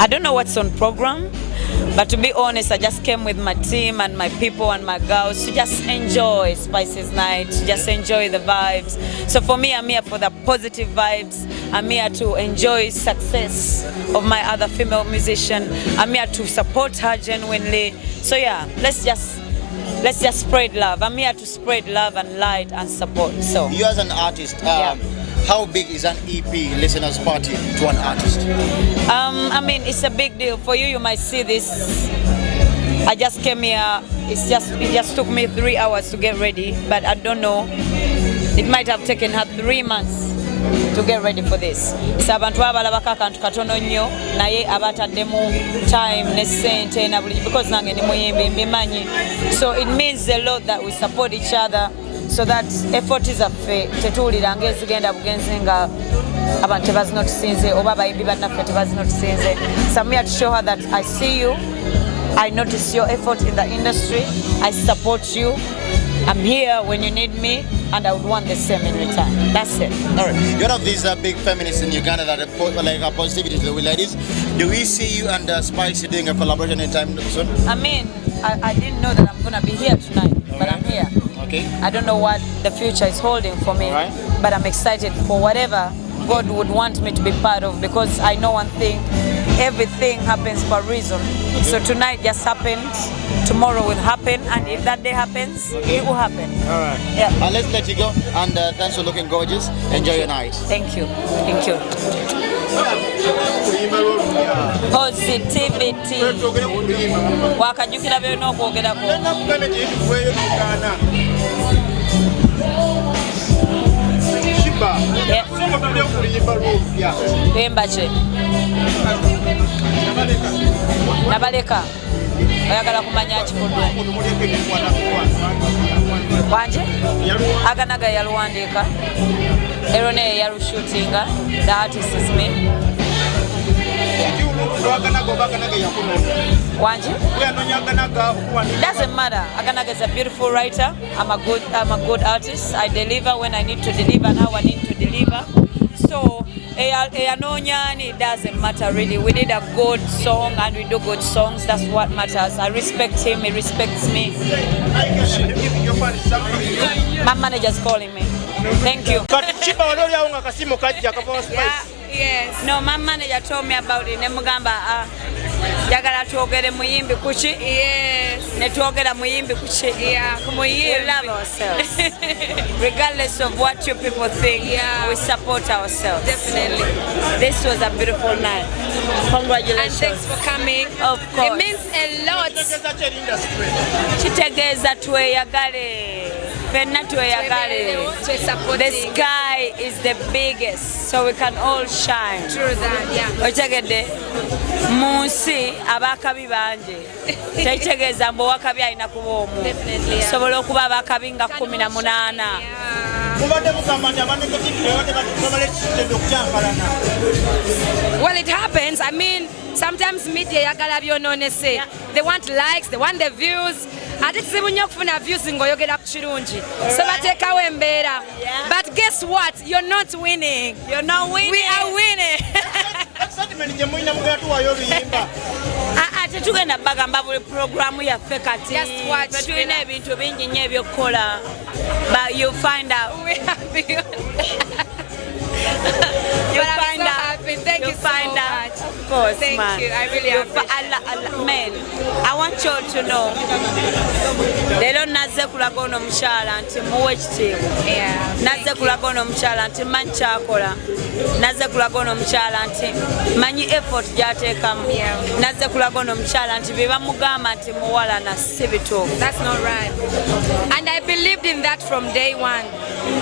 I don't know what's on program, but to be honest, I just came with my team and my people and my girls to just enjoy Spices Night, to just enjoy the vibes. So for me, I'm here for the positive vibes. I'm here to enjoy success of my other female musician. I'm here to support her genuinely. So yeah, let's just spread love. I'm here to spread love and light and support. So you as an artist, how big is an EP listeners party to an artist? I mean, it's a big deal for you. You might see this. I just came here. It just took me 3 hours to get ready, but I don't know. It might have taken her 3 months to get ready for this. So abantu abalabako akantu katono nnyo naye abataddemu time ne ssente na buli because nange ndi muyimbi mbimanyi. So it means a lot that we support each other. So that effort is affe tetuwulira ng'ezigenda bugenzi nga abantu tebazinotusinze oba abayimbi bannaffe tebazinotusinze. So I'm here to show her that I see you, I notice your effort in the industry, I support you, I'm here when you need me, and I would want the same in return. That's it. All right. You're one of these big feminists in Uganda that are positivity to the ladies. Do we see you and Spicy doing a collaboration anytime soon? I mean, I didn't know that I'm going to be here tonight, but I'm here. Okay. I don't know what the future is holding for me, but I'm excited for whatever God would want me to be part of, because I know one thing, everything happens for a reason. So tonight just happened, tomorrow will happen, and if that day happens, it will happen. All right. Yeah. Let's let you go, and thanks for looking gorgeous. Enjoy your night. Thank you. Thank you. Positivity. Wakajukira byonna okwogerako. Sheebah. Embache. Nabaleka. Oyagala kumanya kikudu. Wanje? Aganaga yaluwandiika. Erone yalushootinga. The artist is me. Wanje? It doesn't matter. Aganaga is a beautiful writer. I'm a good artist. I deliver when I need to deliver and how I need to deliver. So it doesn't matter really. We need a good song and we do good songs. That's what matters. I respect him. He respects me. My manager's calling me. Thank you. Yes. No, my manager told me about it. Nemugamba yagala tuogere muyimbi kuchi. Yes. Ne tuogera muyimbi kuchi. Yeah, we love ourselves. Regardless of what you people think, we support ourselves. Definitely. This was a beautiful night. Congratulations. And thanks for coming. Of course. It means a lot. Kitegeeza tweyagale. The sky is the biggest, so we can all shine. True that, yeah. Ochegede munsi abakabi banje. Tekitegeeza mbo wakabi alina kuba omu. Definitely. Sobola okuba abakabi nga 18. Well, it happens. I mean, sometimes media yagala byonone say they want likes, they want the views. Ate kizibu nnyo okufuna views ng'oyogera ku kirungi. So bateekawo embeera. But guess what? You're not winning. You're not winning. We are winning. Tetugenda bagamba buli programu yaffe kati. Tulina ebintu bingi nnyo ebyokukola. But you'll find out. We are beyond. You'll find out. Thank you so much. Of course, thank you. I really appreciate. Man, I want you all to know. Lero nazze kulaga ono mukyala nti muwe ekitiibwa. Nazze kulaga ono mukyala nti manyi kyakola. Nazze kulaga ono mukyala nti manyi effort gy'ateekamu. Nazze kulaga ono mukyala nti bye bamugamba nti muwalana si bituufu. That's not right. And I believed in that from day one.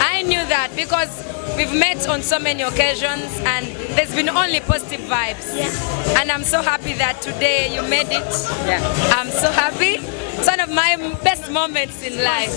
I knew that because we've met on so many occasions and there's been only positive vibes. Yeah. And I'm so happy that today you made it. Yeah. I'm so happy. It's one of my best moments in life.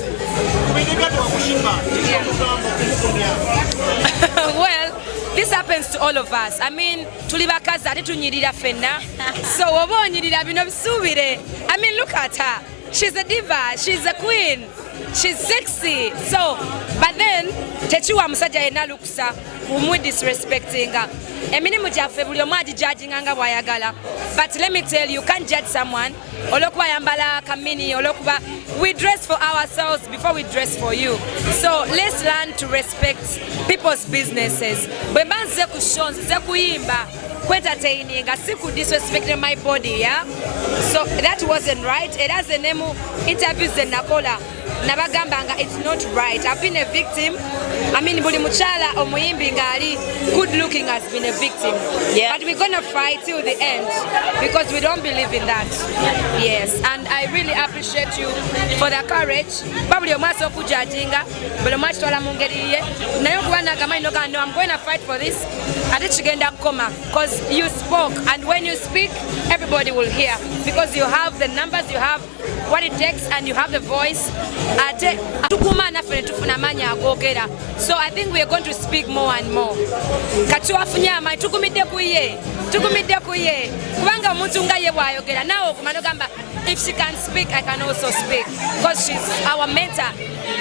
Well, this happens to all of us. I mean, tuli bakazi ate tunyirira fenna. So oba onyirira bino bisubire. I mean, look at her. she's a diva, she's a queen, she's sexy. So, but then, techiwa musajja yena luksa, umwe disrespectinga. Eminimu jaffe buli omu agijudginga nga bw'ayagala. But let me tell you, can't judge someone. Olwokuba yambala kamini, olwokuba we dress for ourselves before we dress for you. So let's learn to respect people's businesses. Bwe mba nze ku show, nze kuyimba, entertaining, I still could disrespect my body, yeah? So that wasn't right. It has a name interviews in Nakola. Nabagambanga, it's not right. I've been a victim. I mean, buli muchala omuyimbi ngali good looking has been a victim. Yeah. But we're gonna fight till the end because we don't believe in that. Yes, and I really appreciate you for the courage. Babuli omwaso kujajinga, buli mwachitola mungeriye. Nayo kuwana kama inoga no, I'm going to fight for this. Ate chigenda koma because you spoke, and when you speak, everybody will hear because you have the numbers, you have what it takes, and you have the voice. So I think we are going to speak more and more. Katuafunyama tukumide kuye kubanga omuntu nga ye bwayogera nawe okumanogamba if she can speak I can also speak because she's our mentor.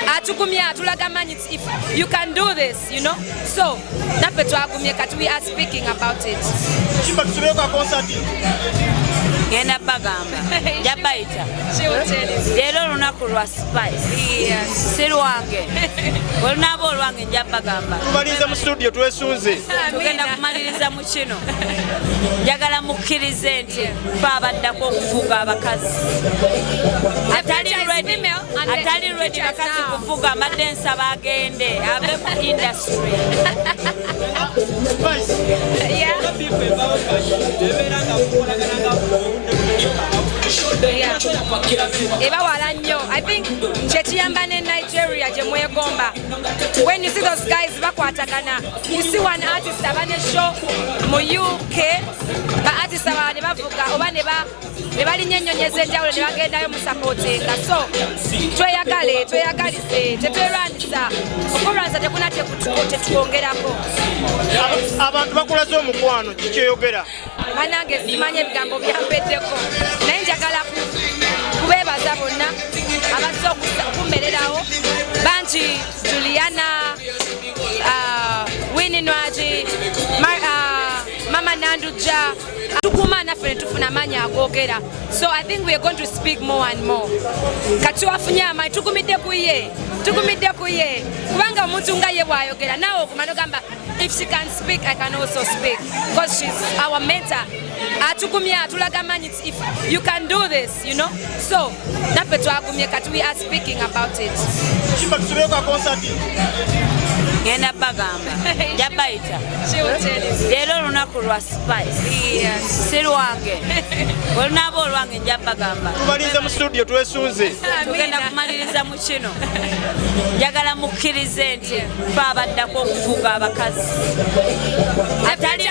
Atukumya atulaga manyi if you can do this, you know. So nafe twagumye kati we are speaking about it. Sheebah tusobeka concert. Ngenda bagamba jabaita She will tell you. lero lunaku lwa spice. Yes. Si lwange olunaba olwange nja bagamba Tumaliriza mu studio twesunze. tugenda kumaliriza mu kino njagala mukkirize nti fe abaddako okufuga abakazi atali ready bakazi kufuga amadde nsaba agende ave mu industry. Ebawala nnyo. I think kyekiyamba ne Nigeria gye mwegomba. When you see those guys bakwatagana, you see one artist abane show mu UK, ba artist abane bavuga oba ne balinnya ennyonyi ez'enjawulo ne bagendayo mu supportinga. So tweyagalize, tetwerwanisa. Okulwanisa tekuna kyetwongerako. Abantu bakulaze omukwano kikyeyogera. Banange simanye ebigambo byampeddeko naye njagala kubeebaza bonna abazze okummererawo bangi Juliana, Wininwaji, Mama Nanduja tukuma naffe ne tufuna amaanyi agoogera. So I think we are going to speak more and more. Kati wafunye amaanyi tukumidde ku ye kubanga omuntu nga ye bw'ayogera naawe okumanogamba if she can speak I can also speak because she's our mentor. Atukumya atulaga amaanyi if you can do this, you know. So naffe twagumye kati we are speaking about it. Sheebah tusobeka concert. Ngenda bagamba jabaita She will tell you. lero lunaku lwa spice. Yes. Si lwange olunaba olwange nja bagamba Tumaliriza mu studio twesunze. tugenda kumaliriza mu kino njagala mukkirize nti fe abaddako okufuga abakazi atali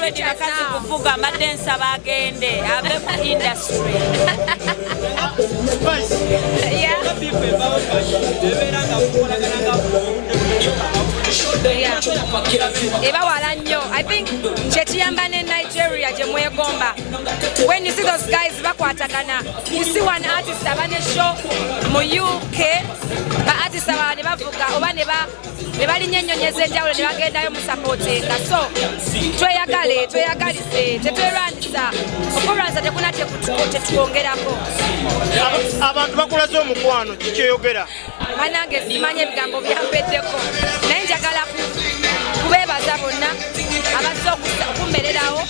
ready bakazi kufuga amadde nsaba agende ave mu industry. Ebawala nnyo. I think kyekiyamba ne Nigeria gye mwegomba. When you see those guys bakwatagana, you see one artist abane show mu UK, ba artist abane bavuga oba ne balinnya ennyonyi ez'enjawulo ne bagendayo mu supportinga. So tweyagalize, tetwerwanisa. Okulwanisa tekuna kyetwongerako. Abantu bakulaze omukwano kikyeyogera. Banange simanye ebigambo byampeddeko naye njagala kubeebaza bonna abazze okummererawo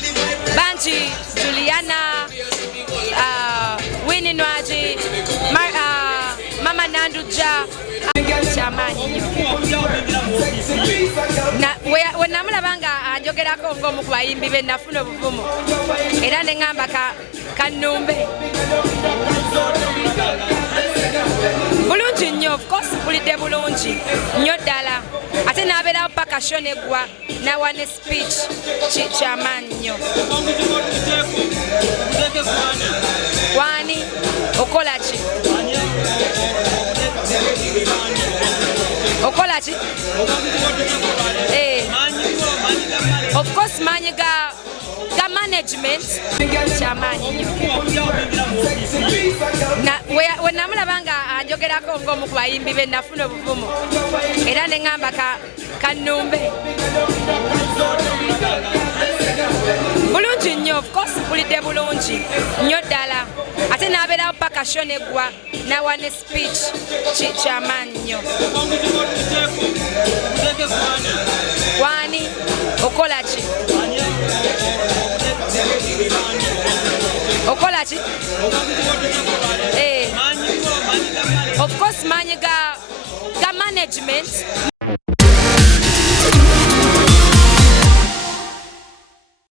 bangi Juliana, Wininwaji, Mama Nanduja kyamaanyi nnyo. We namulaba nga anjogerako ng'omu ku bayimbi be nafuna obuvumu era ne ŋŋamba kannumbe. Bulungi nnyo, of course mpulidde bulungi nnyo ddala ate n'abeerawo paka show neggwa n'awa ne speech kyamaanyi nnyo. Wani okola ki? Of course maanyi ga management kyamaanyi nnyo we namulaba nga anjogerako ng'omu ku bayimbi be nafuna obuvumu era ne ŋŋamba kannumbe bulungi nnyo of course mpulidde bulungi nnyo ddala ate n'abeerawo paka sho neggwa nawa ne speech kyamaanyi nnyo wani okola ki of course maanyi ga management